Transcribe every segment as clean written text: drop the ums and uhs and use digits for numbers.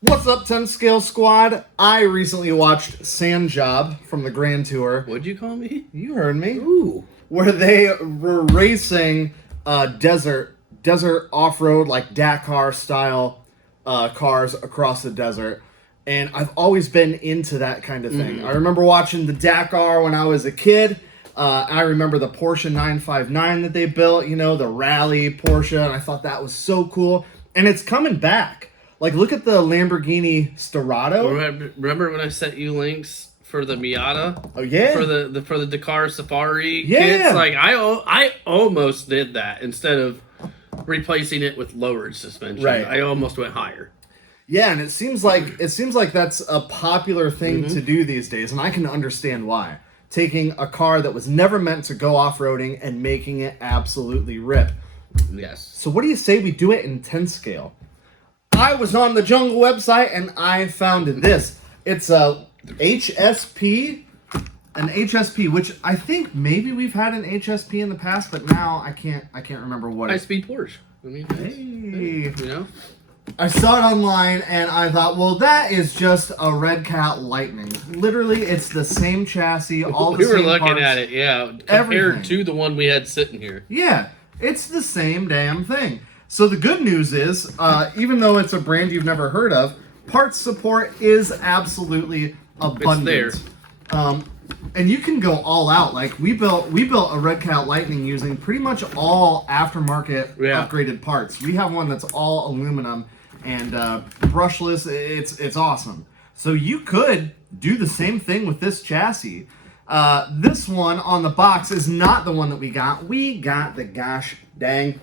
What's up, 10 Scale Squad? I recently watched Sand Job from the Grand Tour. What'd you call me? You heard me. Ooh. Where they were racing desert off-road, like Dakar-style cars across the desert. And I've always been into that kind of thing. I remember watching the Dakar when I was a kid. I remember the Porsche 959 that they built, you know, the rally Porsche, and I thought that was so cool. And it's coming back. Like, look at the Lamborghini Storado. Remember when I sent you links for the Miata? Oh yeah, for the Dakar Safari yeah. kits? Like I almost did that instead of replacing it with lowered suspension. Right. I almost went higher. Yeah, and it seems like that's a popular thing to do these days, and I can understand why. Taking a car that was never meant to go off-roading and making it absolutely rip. Yes. So what do you say we do it in 10 scale? I was on the Jungle website and I found this. It's a HSP, which I think maybe we've had an HSP in the past, but now I can't remember what. High-speed Porsche. I mean, Hey. you know. I saw it online and I thought, well, that is just a Red Cat Lightning. Literally, it's the same chassis, all the same parts. We were looking at it, yeah, compared to the one we had sitting here. Yeah, it's the same damn thing. So the good news is, even though it's a brand you've never heard of, parts support is absolutely abundant. It's there. And you can go all out. Like we built a Red Cat Lightning using pretty much all aftermarket upgraded parts. We have one that's all aluminum and brushless. It's awesome. So you could do the same thing with this chassis. This one on the box is not the one that we got. We got the gosh dang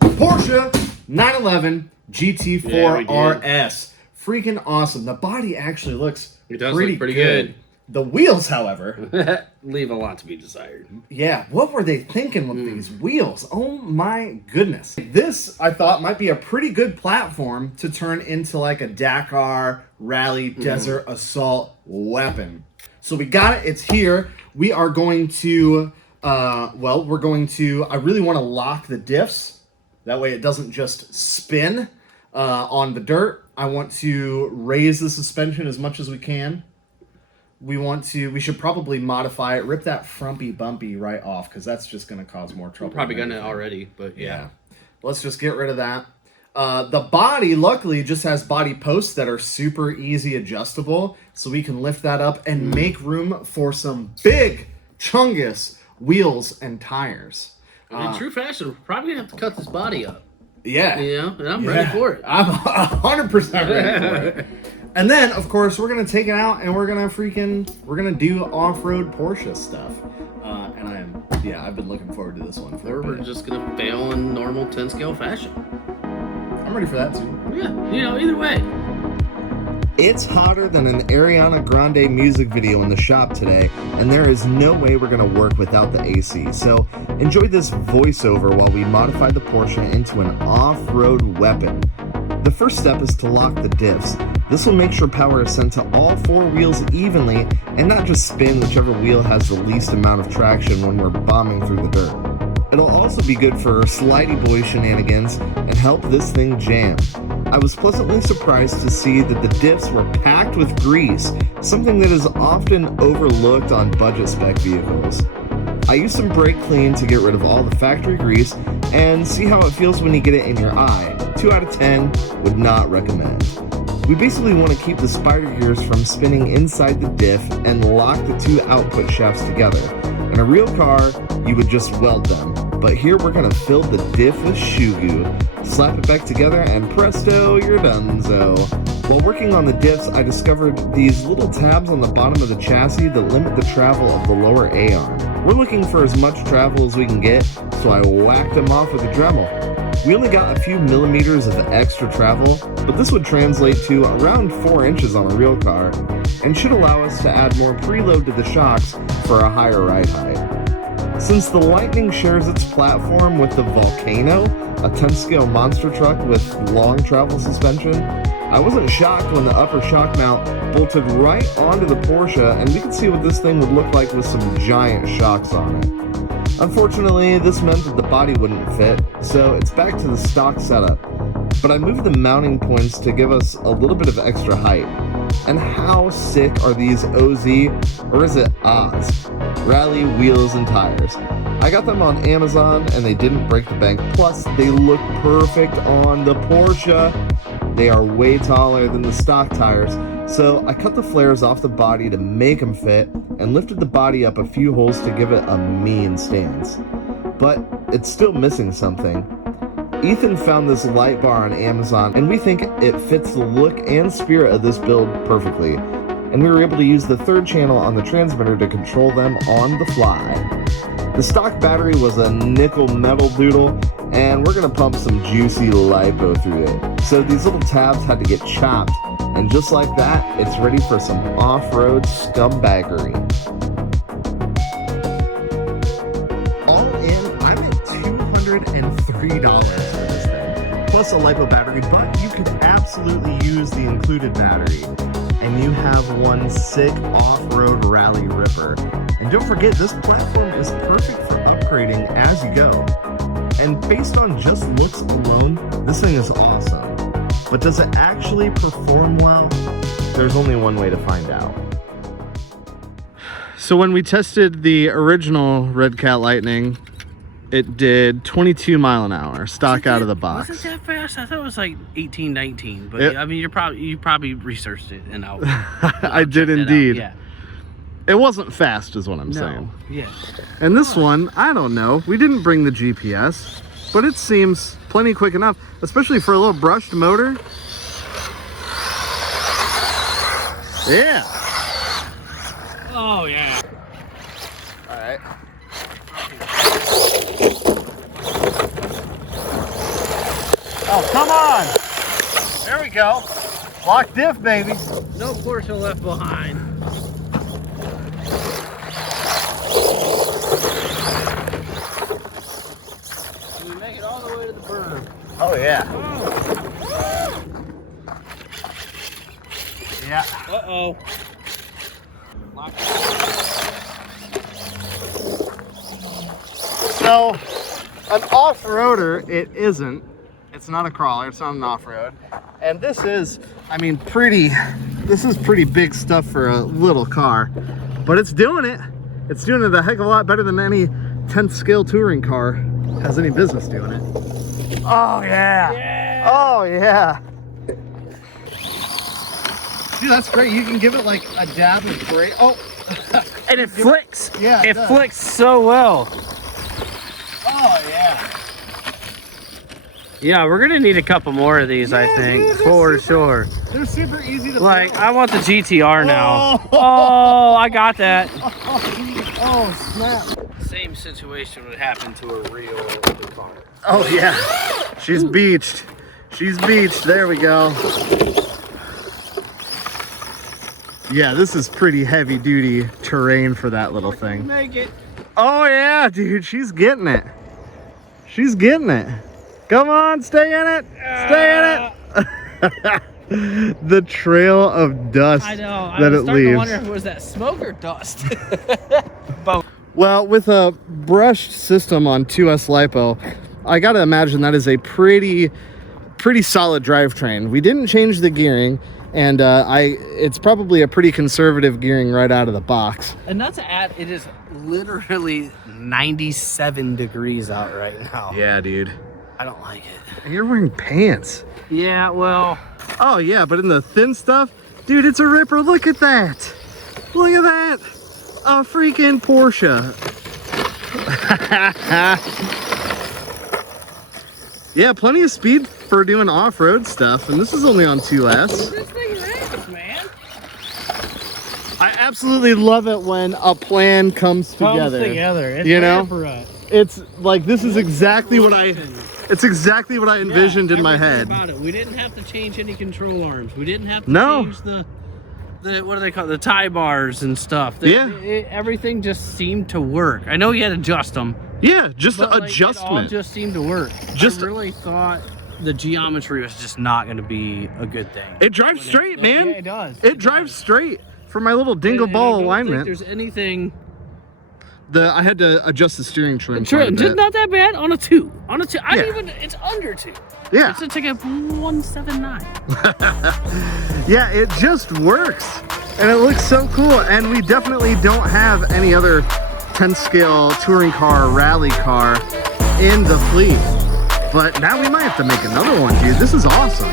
Porsche 911 GT4 RS. Freaking awesome. The body actually looks pretty good. The wheels, however, leave a lot to be desired. Yeah, what were they thinking with these wheels? Oh my goodness. This, I thought, might be a pretty good platform to turn into like a Dakar rally desert assault weapon. So we got it. It's here. We are going to, I really want to lock the diffs. That way it doesn't just spin on the dirt. I want to raise the suspension as much as we can. We should probably modify it, rip that frumpy bumpy right off, because that's just going to cause more trouble. Probably done it already, but yeah. Let's just get rid of that. The body, luckily, just has body posts that are super easy adjustable, so we can lift that up and make room for some big chungus wheels and tires. In true fashion, we're probably going to have to cut this body up. Yeah. You know, and I'm ready for it. I'm 100% ready for it. And then, of course, we're going to take it out and we're going to do off-road Porsche stuff. And I've been looking forward to this one for a bit. We're just going to fail in normal 10-scale fashion. I'm ready for that, too. Yeah, you know, either way. It's hotter than an Ariana Grande music video in the shop today, and there is no way we're going to work without the AC. So enjoy this voiceover while we modify the Porsche into an off-road weapon. The first step is to lock the diffs. This will make sure power is sent to all four wheels evenly and not just spin whichever wheel has the least amount of traction when we're bombing through the dirt. It'll also be good for slidey boy shenanigans and help this thing jam. I was pleasantly surprised to see that the diffs were packed with grease, something that is often overlooked on budget spec vehicles. I used some brake clean to get rid of all the factory grease and see how it feels when you get it in your eye. 2 out of 10, would not recommend. We basically want to keep the spider gears from spinning inside the diff and lock the two output shafts together. In a real car, you would just weld them, but here we're going to fill the diff with shoe goo, slap it back together, and presto, you're donezo. While working on the diffs, I discovered these little tabs on the bottom of the chassis that limit the travel of the lower A-arm. We're looking for as much travel as we can get, so I whacked them off with a Dremel. We only got a few millimeters of extra travel, but this would translate to around 4 inches on a real car, and should allow us to add more preload to the shocks for a higher ride height. Since the Lightning shares its platform with the Volcano, a 10-scale monster truck with long travel suspension, I wasn't shocked when the upper shock mount bolted right onto the Porsche, and we could see what this thing would look like with some giant shocks on it. Unfortunately, this meant that the body wouldn't fit, so it's back to the stock setup. but I moved the mounting points to give us a little bit of extra height. And how sick are these OZ, or is it Oz, rally wheels and tires? I got them on Amazon and they didn't break the bank, plus they look perfect on the Porsche. They are way taller than the stock tires, so I cut the flares off the body to make them fit and lifted the body up a few holes to give it a mean stance. But it's still missing something. Ethan found this light bar on Amazon and we think it fits the look and spirit of this build perfectly. And we were able to use the third channel on the transmitter to control them on the fly. The stock battery was a nickel metal doodle, and we're gonna pump some juicy lipo through it. So these little tabs had to get chopped, and just like that, it's ready for some off-road scumbaggery. All in, I'm at $203 for this thing, plus a lipo battery, but you could absolutely use the included battery. And you have one sick off-road rally ripper. And don't forget, this platform is perfect for upgrading as you go. And based on just looks alone, this thing is awesome. But does it actually perform well? There's only one way to find out. So when we tested the original Red Cat Lightning, it did 22 mile an hour, stock out of the box. Was it that fast? I thought it was like 18, 19. But I mean, you probably researched it and out. I did indeed. Yeah. It wasn't fast, is what I'm saying. Yeah. And this one, I don't know. We didn't bring the GPS, but it seems plenty quick enough, especially for a little brushed motor. Yeah. Oh yeah. All right. Oh, come on. There we go. Lock diff, baby. No Porsche left behind. Can we make it all the way to the berm? Oh, yeah. Oh. Yeah. Uh-oh. Lock it. So, an off-roader, it isn't. It's not a crawler, it's not an off-road. And this is, I mean, this is pretty big stuff for a little car. But it's doing it. It's doing it a heck of a lot better than any 10th scale touring car has any business doing it. Oh, yeah. Yeah. Oh, yeah. Dude, that's great. You can give it like a dab of brake. Oh. And it flicks. Yeah, it flicks so well. Oh, yeah. Yeah, we're gonna need a couple more of these, I think, dude, for sure. They're super easy to Like, build. I want the GTR now. Oh. Oh, I got that. Oh, snap. Same situation would happen to a real car. Oh, yeah. She's beached. She's beached. There we go. Yeah, this is pretty heavy duty terrain for that little thing. Make it. Oh, yeah, dude. She's getting it. She's getting it. Come on, stay in it. Stay in it. The trail of dust I know. that I was it starting leaves. to wonder if it was that smoke or dust. Both. Well, with a brushed system on 2S LiPo, I gotta imagine that is a pretty solid drivetrain. We didn't change the gearing, and it's probably a pretty conservative gearing right out of the box. And not to add, it is literally 97 degrees out right now. Yeah, dude. I don't like it. And you're wearing pants. Yeah, well. Oh yeah, but in the thin stuff, dude, it's a ripper. Look at that. Look at that. A freaking Porsche. Yeah, plenty of speed for doing off-road stuff, and this is only on 2S. This thing rips, man. I absolutely love it when a plan comes together. It's you know? rare for us. It's like this is exactly what I envisioned in my head. About it. We didn't have to change any control arms. We didn't have to No. change the what do they call it? The tie bars and stuff. Everything just seemed to work. I know you had to adjust them. Yeah, just But, an like, adjustment. it all just seemed to work. I really thought the geometry was just not going to be a good thing. It drives straight, man. Yeah, it does. It drives straight for my little dingle ball I don't alignment. think there's anything. I had to adjust the steering trim. Sure, quite a bit. just not that bad on a 2. On a 2, Yeah. it's under 2. Yeah. It's a ticket 179. Yeah, it just works. And it looks so cool. And we definitely don't have any other 10 scale touring car, rally car in the fleet. But now we might have to make another one, dude. This is awesome.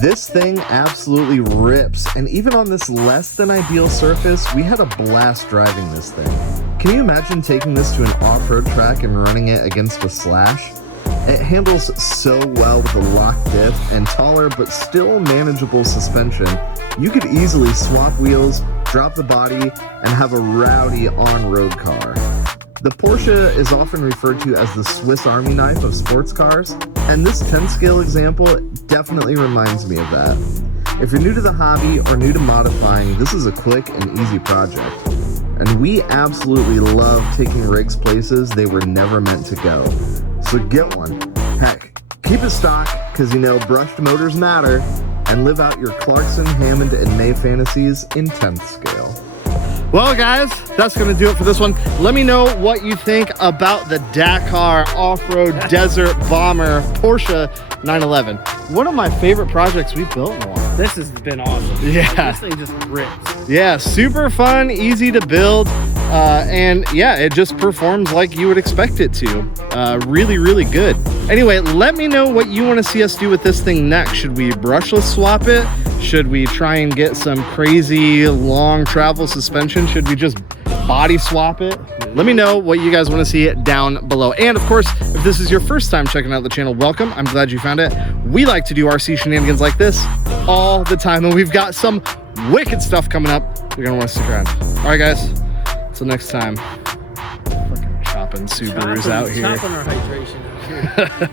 This thing absolutely rips, and even on this less than ideal surface, we had a blast driving this thing. Can you imagine taking this to an off-road track and running it against a slash? It handles so well with a lock diff and taller but still manageable suspension. You could easily swap wheels, drop the body, and have a rowdy on-road car. The Porsche is often referred to as the Swiss Army knife of sports cars, and this 10 scale example definitely reminds me of that. If you're new to the hobby or new to modifying, this is a quick and easy project. And we absolutely love taking rigs places they were never meant to go. So get one. Heck, keep it stock, because you know brushed motors matter, and live out your Clarkson, Hammond, and May fantasies in 10th scale. Well, guys, that's going to do it for this one. Let me know what you think about the Dakar Off-Road Desert Bomber Porsche 911. One of my favorite projects we've built in a while. This has been awesome. Yeah. This thing just rips. Yeah, super fun, easy to build, and yeah, it just performs like you would expect it to. Really, really good. Anyway, let me know what you want to see us do with this thing next. Should we brushless swap it? Should we try and get some crazy long travel suspension? Should we just body swap it? Let me know what you guys want to see down below. And of course, if this is your first time checking out the channel, welcome. I'm glad you found it. We like to do RC shenanigans like this all the time, and we've got some wicked stuff coming up. You're gonna want to stick around. All right, guys. Until next time. Fucking chopping Subarus out here. Chopping our hydration out here.